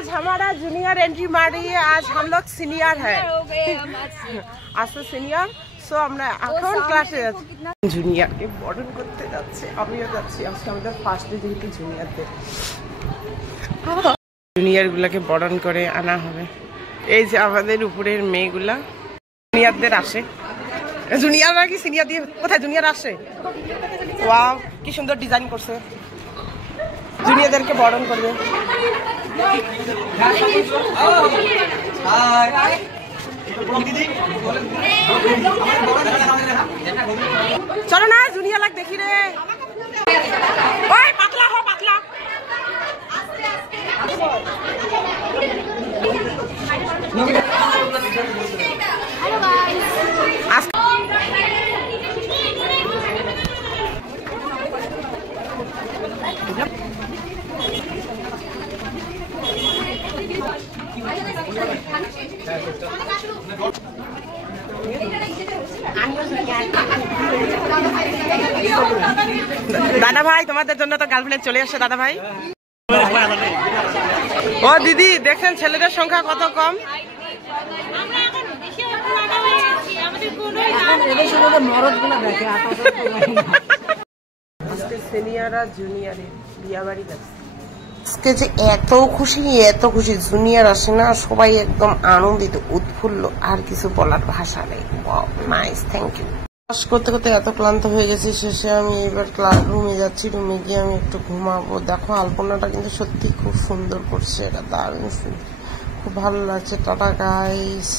आज हमारा junior entry मार रही है। आज हम लोग सीनियर है, आज तो सीनियर। সো আমরা এখন ক্লাসে যাচ্ছি, জুনিয়রকে বরণ করতে যাচ্ছে। আমিও যাচ্ছি, আজকে আমাদের ফার্স্ট ডে, যেহেতু জুনিয়রদের জুনিয়রগুলোকে বরণ করে আনা হবে। এই যে আমাদের উপরের মেয়েগুলা জুনিয়রদের আসে, জুনিয়ররা কি সিনিয়র দিয়ে কোথায় জুনিয়র আসে। ওয়াও, কি সুন্দর ডিজাইন করছে, জুনিয়রদেরকে বরণ করবে। চলো না জুনিয়র লাগ দেখি রে। ওই পাতলা হো, পাতলা। দাদা ভাই, তোমাদের জন্য তো গার্লফ্রেন্ড চলে আসছে। দাদা ভাই, ও দিদি, দেখছেন ছেলেদের সংখ্যা কত কম। সিনিয়র আর জুনিয়রে বিয়া বাড়ি যাচ্ছে। আজকে যে এত খুশি, এত খুশি, জুনিয়র আসে না, সবাই একদম আনন্দিত, উৎফুল্ল, আর কিছু বলার ভাষা নেই। Nice, thank you. ক্লাস করতে করতে এত ক্লান্ত হয়ে গেছি, শেষে আমি এবার রুমে যাচ্ছি। রুমে গিয়ে আমি একটু ঘুমাবো। দেখো আলপনাটা কিন্তু সত্যি খুব সুন্দর করছে, এটা দারুণ সুন্দর, খুব ভালো লাগছে। Tata guys.